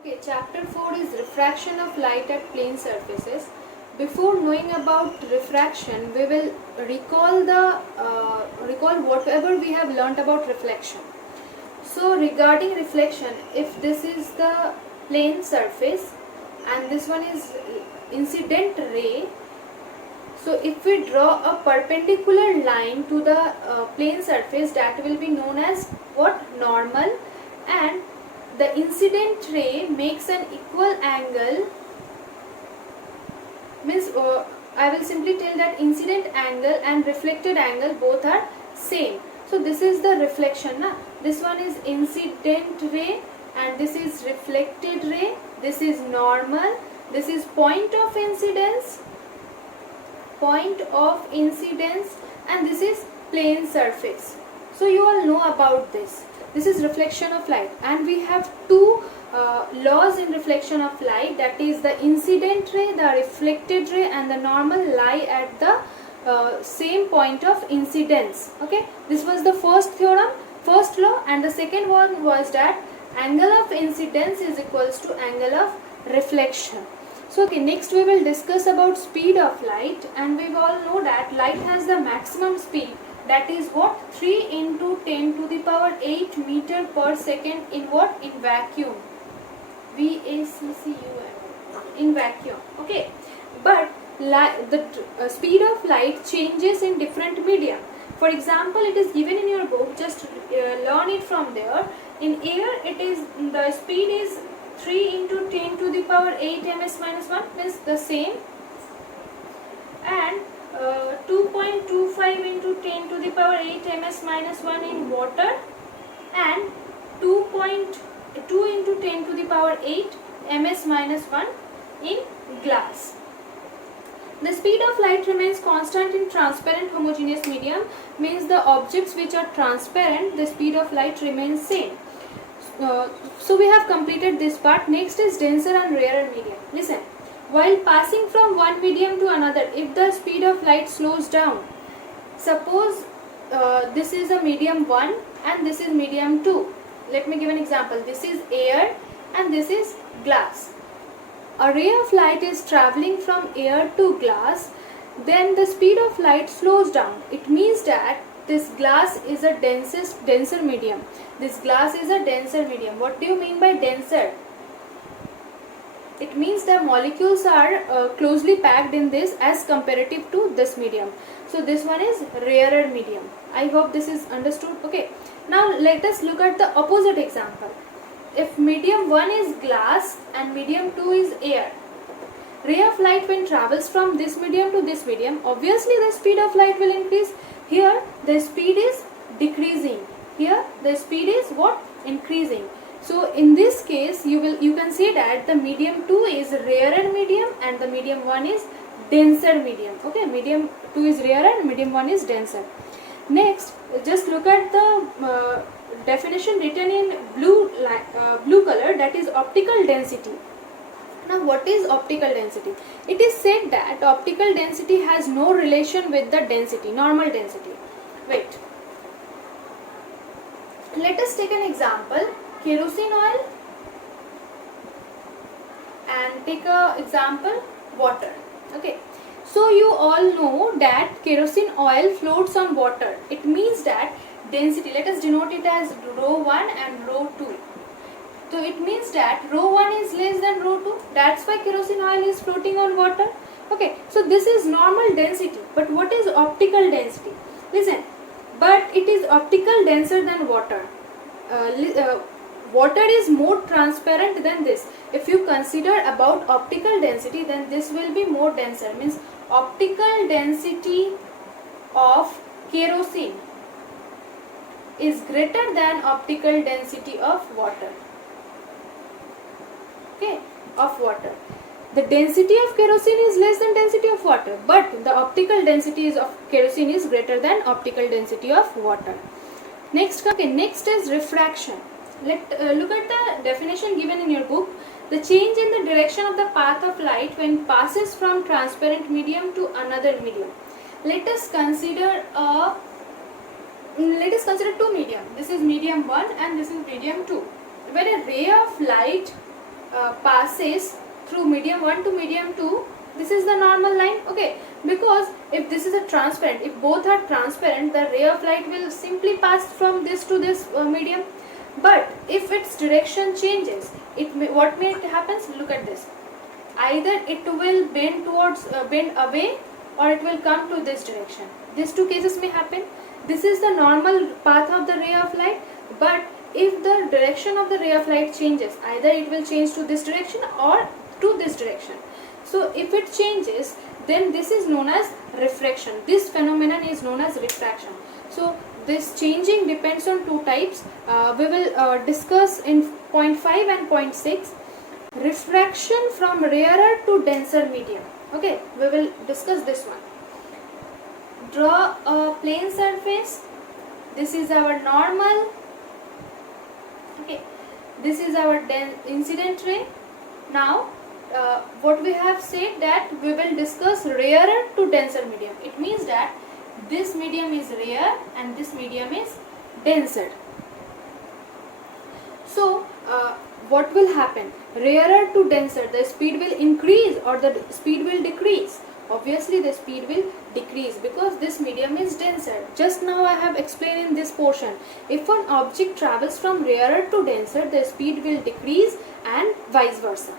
Okay, chapter 4 is refraction of light at plane surfaces. Before knowing about refraction, we will recall whatever we have learnt about reflection. So regarding reflection, if this is the plane surface and this one is incident ray, so if we draw a perpendicular line to the plane surface, that will be known as what? Normal. And the incident ray makes an equal angle, means I will simply tell that incident angle and reflected angle both are same. So this is the reflection, na? This one is incident ray and this is reflected ray. This is normal. This is point of incidence, and this is plane surface. So you all know about this. This is reflection of light, and we have two laws in reflection of light, that is the incident ray, the reflected ray, and the normal lie at the same point of incidence. Okay, this was the first law, and the second one was that angle of incidence is equals to angle of reflection. So okay, next we will discuss about speed of light, and we all know that light has the maximum speed, that is what? 3 into 10 to the power 8 meter per second in what? In vacuum. VACCUM. In vacuum. Okay. But the speed of light changes in different medium. For example, it is given in your book, just learn it from there. In air, it is the speed is 3 into 10 to the power 8 ms minus 1, means the same, and 2.25 into 10 to the power 8 ms minus 1 in water, and 2.2 into 10 to the power 8 ms minus 1 in glass. The speed of light remains constant in transparent homogeneous medium, means the objects which are transparent, the speed of light remains same. So we have completed this part. Next is denser and rarer medium. Listen, while passing from one medium to another, if the speed of light slows down, suppose this is a medium 1 and this is medium 2. Let me give an example. This is air and this is glass. A ray of light is traveling from air to glass, then the speed of light slows down. It means that this glass is a denser medium. This glass is a denser medium. What do you mean by denser? It means the molecules are closely packed in this as comparative to this medium. So this one is rarer medium. I hope this is understood. Okay. Now let us look at the opposite example. If medium 1 is glass and medium 2 is air, ray of light when travels from this medium to this medium, obviously the speed of light will increase. Here the speed is decreasing. Here the speed is what? Increasing. So in this case you can see that the medium 2 is rarer medium and the medium 1 is denser medium. Okay, medium 2 is rarer and medium 1 is denser. Next, just look at the definition written in blue color, that is optical density. Now what is optical density? It is said that optical density has no relation with the density, normal density. Wait. Let us take an example, kerosene oil, and take an example, water. Okay. So you all know that kerosene oil floats on water. It means that density, let us denote it as rho 1 and rho 2. So it means that rho 1 is less than rho 2. That's why kerosene oil is floating on water. Okay, so this is normal density. But what is optical density? Listen, but it is optical denser than water. Water is more transparent than this. If you consider about optical density, then this will be more denser. Means optical density of kerosene is greater than optical density of water. Okay, of water. The density of kerosene is less than density of water, but the optical density of kerosene is greater than optical density of water. Next, okay, next is refraction. Let look at the definition given in your book. The change in the direction of the path of light when passes from transparent medium to another medium. Let us consider two medium. This is medium 1 and this is medium 2. When a ray of light passes through medium 1 to medium 2, this is the normal line. Okay, because if this is a transparent, if both are transparent, the ray of light will simply pass from this to this medium. But if its direction changes, what may happens? Look at this. Either it will bend towards bend away, or it will come to this direction. These two cases may happen. This is the normal path of the ray of light, but if the direction of the ray of light changes, either it will change to this direction or to this direction. So if it changes, then this is known as refraction. This phenomenon is known as refraction. So this changing depends on two types. We will discuss in point 5 and point 6. Refraction from rarer to denser medium. Okay, we will discuss this one. Draw a plane surface. This is our normal. Okay, this is our incident ray. Now what we have said, that we will discuss rarer to denser medium. It means that this medium is rare and this medium is denser. So what will happen? Rarer to denser, the speed will increase or the speed will decrease? Obviously the speed will decrease, because this medium is denser. Just now I have explained in this portion, if an object travels from rarer to denser, the speed will decrease and vice versa.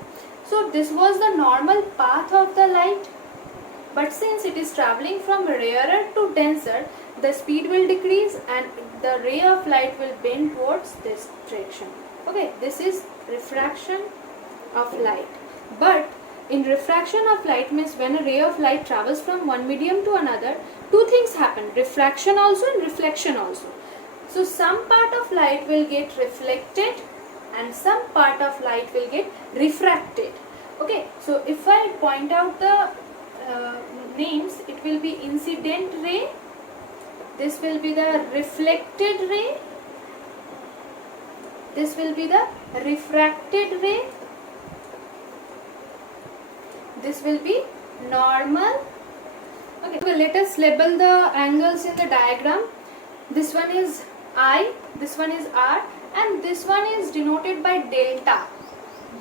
So this was the normal path of the light, but since it is traveling from rarer to denser, the speed will decrease and the ray of light will bend towards this direction. Okay, this is refraction of light. But in refraction of light means when a ray of light travels from one medium to another, two things happen: refraction also and reflection also. So some part of light will get reflected and some part of light will get refracted. Okay, so if I point out the names, it will be incident ray, this will be the reflected ray, this will be the refracted ray, this will be normal. Okay, let us label the angles in the diagram. This one is I, this one is R, and this one is denoted by delta.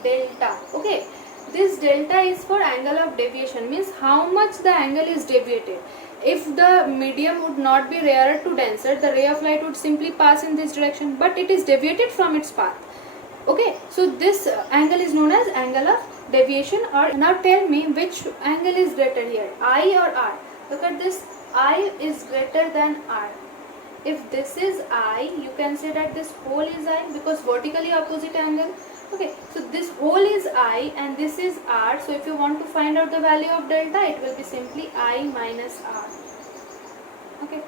Delta. Okay, this delta is for angle of deviation, means how much the angle is deviated. If the medium would not be rarer to denser, the ray of light would simply pass in this direction, but it is deviated from its path. Okay, so this angle is known as angle of deviation. Or now tell me which angle is greater here, I or R? Look at this, I is greater than R. If this is I, you can say that this whole is I, because vertically opposite angle. Okay, so this whole is I and this is R. So if you want to find out the value of delta, it will be simply I minus R. Okay.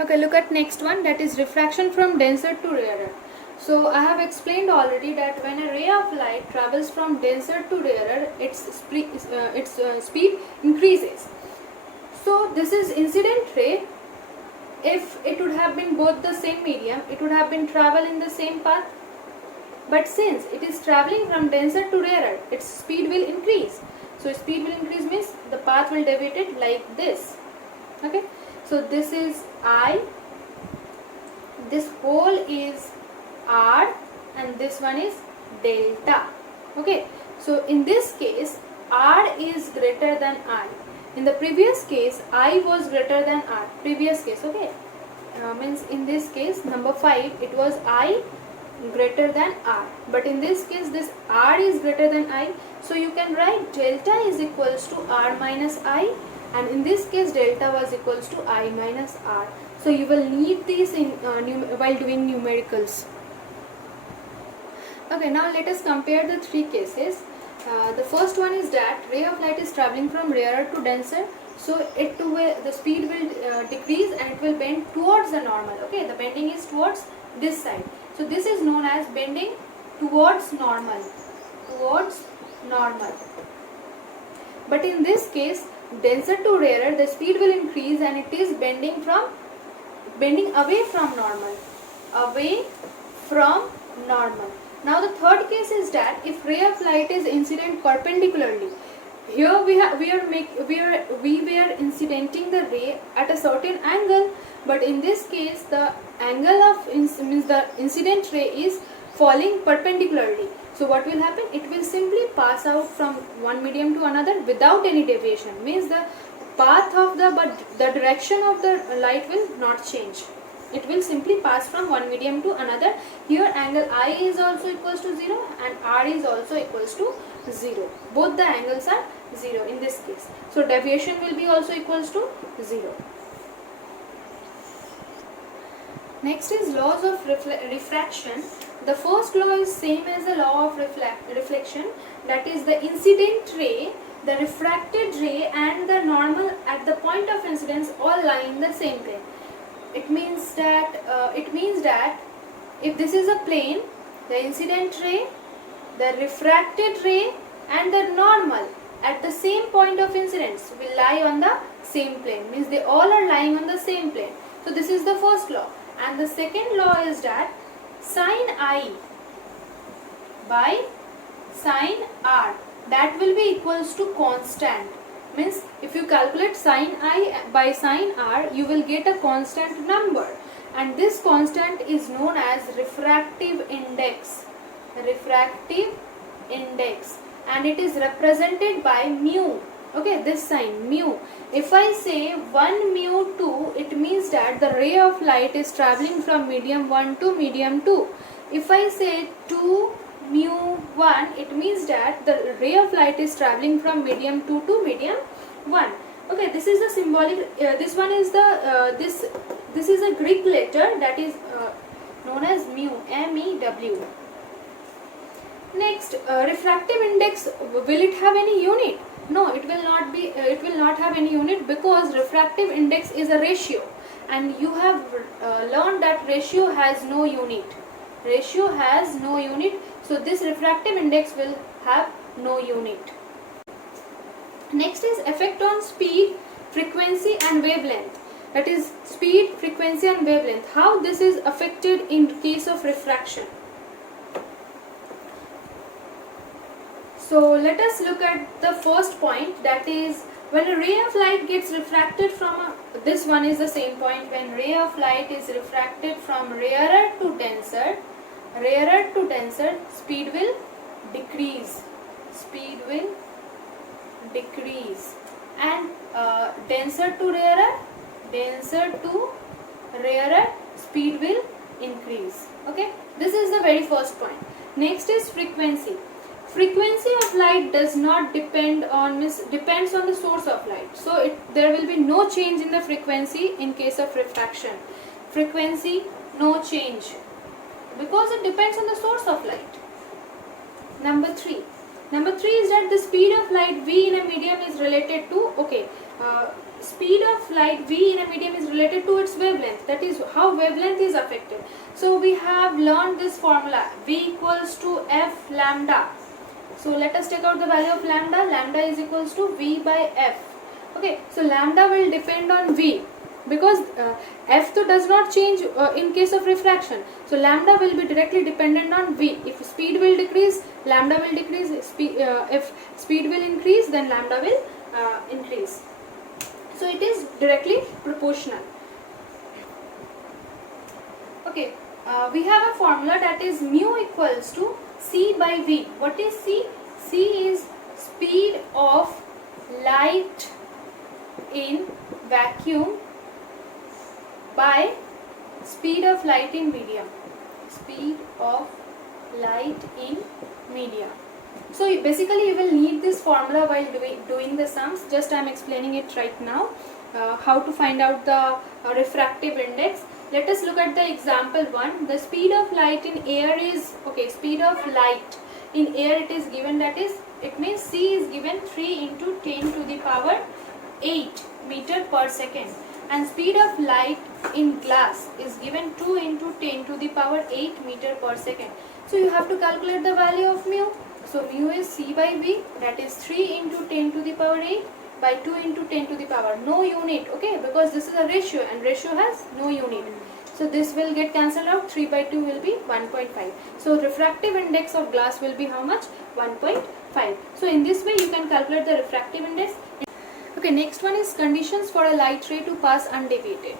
Okay, look at next one, that is refraction from denser to rarer. So I have explained already that when a ray of light travels from denser to rarer, its speed increases. So this is incident ray. If it would have been both the same medium, it would have been travel in the same path. But since it is traveling from denser to rarer, its speed will increase. So speed will increase means the path will deviate it like this. Okay. So this is I, this whole is R, and this one is delta. Okay. So in this case, R is greater than I. In the previous case, I was greater than R. Previous case, okay. Means in this case, number 5, it was I greater than R. But in this case, this R is greater than I. So you can write delta is equals to R minus I. And in this case, delta was equals to I minus R. So you will need these in while doing numericals. Okay, now let us compare the three cases. The first one is that ray of light is traveling from rarer to denser, so the speed will decrease and it will bend towards the normal. Okay, the bending is towards this side. So this is known as bending towards normal. Towards normal. But in this case, denser to rarer, the speed will increase and it is bending away from normal. Away from normal. Now the third case is that if ray of light is incident perpendicularly, here we were incidenting the ray at a certain angle, but in this case the angle of means the incident ray is falling perpendicularly. So what will happen? It will simply pass out from one medium to another without any deviation. Means the path of the direction of the light will not change. It will simply pass from one medium to another. Here angle I is also equals to 0 and R is also equals to 0. Both the angles are 0 in this case. So deviation will be also equals to 0. Next is laws of refraction. The first law is same as the law of reflection, that is the incident ray, the refracted ray and the normal at the point of incidence all lie in the same plane. It means that if this is a plane, the incident ray, the refracted ray and the normal at the same point of incidence will lie on the same plane. Means they all are lying on the same plane. So this is the first law. And the second law is that sin I by sin R, that will be equals to constant. Means if you calculate sin I by sin R, you will get a constant number, and this constant is known as refractive index. Refractive index, and it is represented by mu. Okay, this sign mu. If I say 1 mu 2, it means that the ray of light is traveling from medium 1 to medium 2. If I say 2 mu 1, it means that the ray of light is traveling from medium 2 to medium 1. Okay, this is the symbolic, this one is the, this is a Greek letter that is known as mu, MEW. Next, refractive index, will it have any unit? No, it will not be. It will not have any unit, because refractive index is a ratio, and you have learned that ratio has no unit. Ratio has no unit, so this refractive index will have no unit. Next is effect on speed, frequency and wavelength. That is speed, frequency and wavelength. How this is affected in case of refraction. So let us look at the first point, that is when a ray of light gets refracted from this one is the same point, when ray of light is refracted from rarer to denser, speed will decrease. Speed will decrease, and denser to rarer, speed will increase. Okay, this is the very first point. Next is frequency. Frequency of light does not depends on the source of light. So there will be no change in the frequency in case of refraction. Frequency, no change, because it depends on the source of light. Number 3 is that the speed of light V in a medium is related to, speed of light V in a medium is related to its wavelength. That is how wavelength is affected. So we have learned this formula, V equals to F lambda. So let us take out the value of lambda. Lambda is equals to V by F. Okay, so lambda will depend on V, because F does not change in case of refraction. So lambda will be directly dependent on V. If speed will decrease, lambda will decrease. If speed will increase, then lambda will increase. So it is directly proportional. Okay, we have a formula, that is mu equals to C by V. What is C? C is speed of light in vacuum by speed of light in medium. Speed of light in medium. So basically you will need this formula while doing the sums. Just I am explaining it right now, how to find out the refractive index. Let us look at the example 1. The speed of light in air is, speed of light in air it is given, that is, it means C is given 3 into 10 to the power 8 meter per second, and speed of light in glass is given 2 into 10 to the power 8 meter per second. So you have to calculate the value of mu. So mu is C by V, that is 3 into 10 to the power 8 by 2 into 10 to the power, no unit, because this is a ratio and ratio has no unit. So this will get cancelled out, 3 by 2 will be 1.5. So refractive index of glass will be how much? 1.5. So in this way you can calculate the refractive index. Okay, next one is conditions for a light ray to pass undeviated.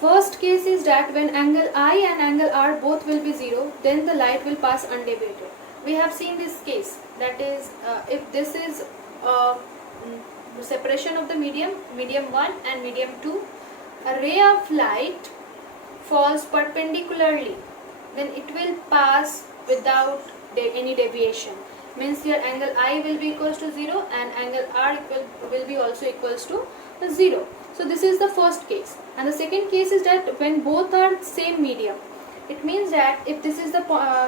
First case is that when angle I and angle R both will be 0, then the light will pass undeviated. We have seen this case, that is if this is separation of the medium 1 and medium 2, a ray of light falls perpendicularly, then it will pass without any deviation. Means your angle I will be equals to 0 and angle R will be also equals to 0. So this is the first case. And the second case is that when both are same medium. It means that if this is the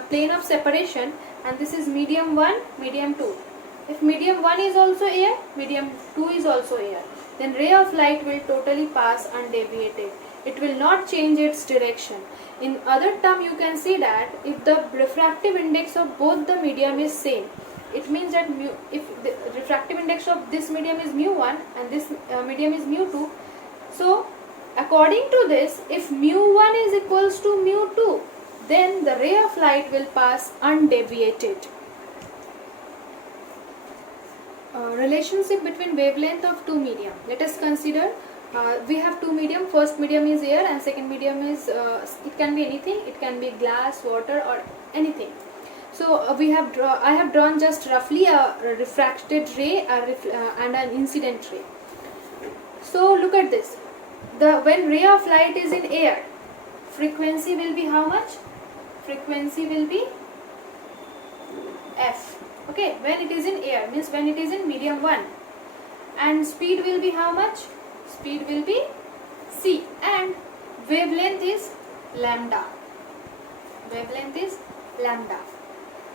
plane of separation and this is medium 1, medium 2. If medium 1 is also air, medium 2 is also air, then ray of light will totally pass undeviated. It will not change its direction. In other term, you can see that if the refractive index of both the medium is same, it means that if the refractive index of this medium is mu1 and this medium is mu2, so according to this, if mu1 is equals to mu2, then the ray of light will pass undeviated. Relationship between wavelength of two medium. Let us consider we have two medium. First medium is air and second medium is it can be anything. It can be glass, water, or anything. So I have drawn just roughly a refracted ray and an incident ray. So look at this. When ray of light is in air, frequency will be how much? Frequency will be f. Okay, when it is in air, means when it is in medium 1, and speed will be how much? Speed will be c, and wavelength is lambda. Wavelength is lambda.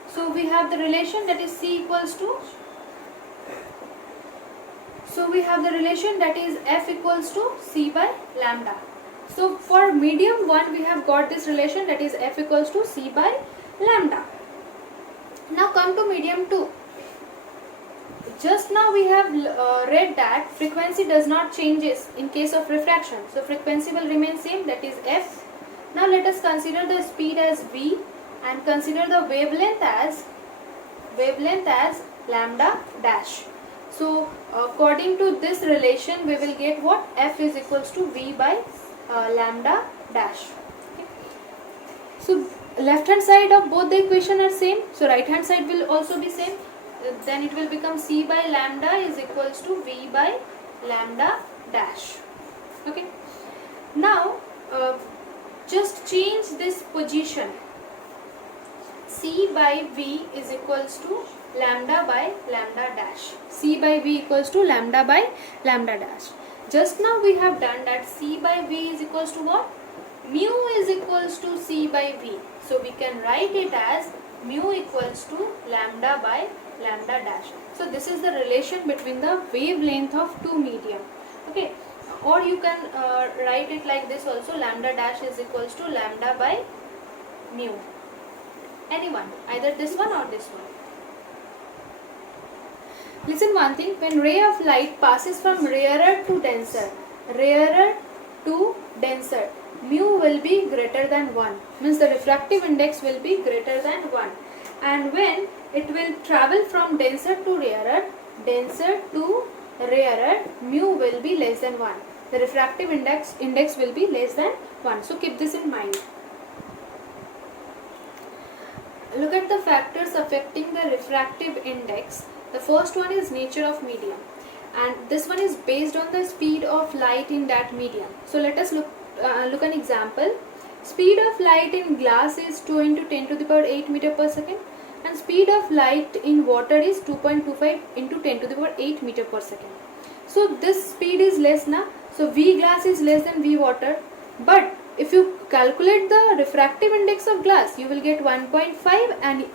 So we have the relation, that is c equals to, so we have the relation, that is f equals to c by lambda. So for medium 1 we have got this relation, that is f equals to c by lambda. Now come to medium 2. Just now we have read that frequency does not changes in case of refraction. So frequency will remain same, that is f. Now let us consider the speed as v and consider the wavelength as lambda dash. So according to this relation we will get what? F is equals to v by lambda dash. Okay. So left hand side of both the equation are same, so right hand side will also be same. Then it will become c by lambda is equals to v by lambda dash. Okay. Now just change this position. C by v is equals to lambda by lambda dash. C by v equals to lambda by lambda dash. Just now we have done that c by v is equals to what? Mu is equals to c by v. So we can write it as mu equals to lambda by lambda dash. So this is the relation between the wavelength of two medium. Okay, or you can write it like this also, lambda dash is equals to lambda by mu. Anyone, either this one or this one. Listen one thing, when ray of light passes from rarer to denser, mu will be greater than 1, means the refractive index will be greater than 1, and when it will travel from denser to rarer, mu will be less than 1. The refractive index will be less than 1. So keep this in mind. Look at the factors affecting the refractive index. The first one is nature of medium, and this one is based on the speed of light in that medium. So let us look an example. Speed of light in glass is 2 into 10 to the power 8 meter per second, and speed of light in water is 2.25 into 10 to the power 8 meter per second. So this speed is less now. So V glass is less than V water, but if you calculate the refractive index of glass, you will get 1.5, and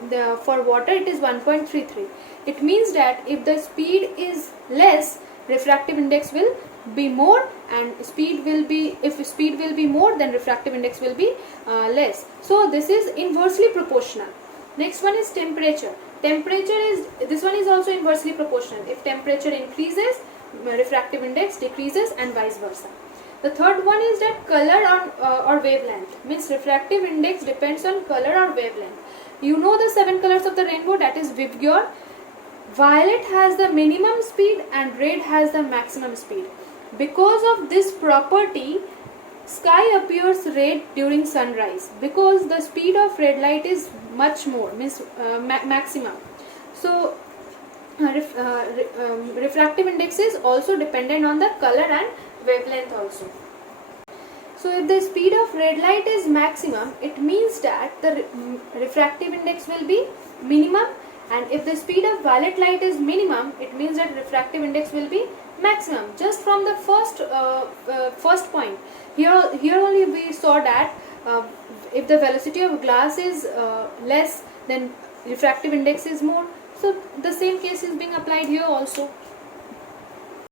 for water it is 1.33. It means that if the speed is less, refractive index will be more, and if speed will be more, then refractive index will be less. So this is inversely proportional. Next one is temperature. This one is also inversely proportional. If temperature increases, refractive index decreases, and vice versa. The third one is that color or wavelength, means refractive index depends on color or wavelength. You know the 7 colors of the rainbow, that is Vivier. Violet has the minimum speed and red has the maximum speed. Because of this property, Sky appears red during sunrise because the speed of red light is much more, means maximum. So refractive index is also dependent on the color and wavelength also. So if the speed of red light is maximum, it means that the refractive index will be minimum, and if the speed of violet light is minimum, it means that refractive index will be maximum. Just from the first point, here only we saw that if the velocity of glass is less, then refractive index is more. So the same case is being applied here also.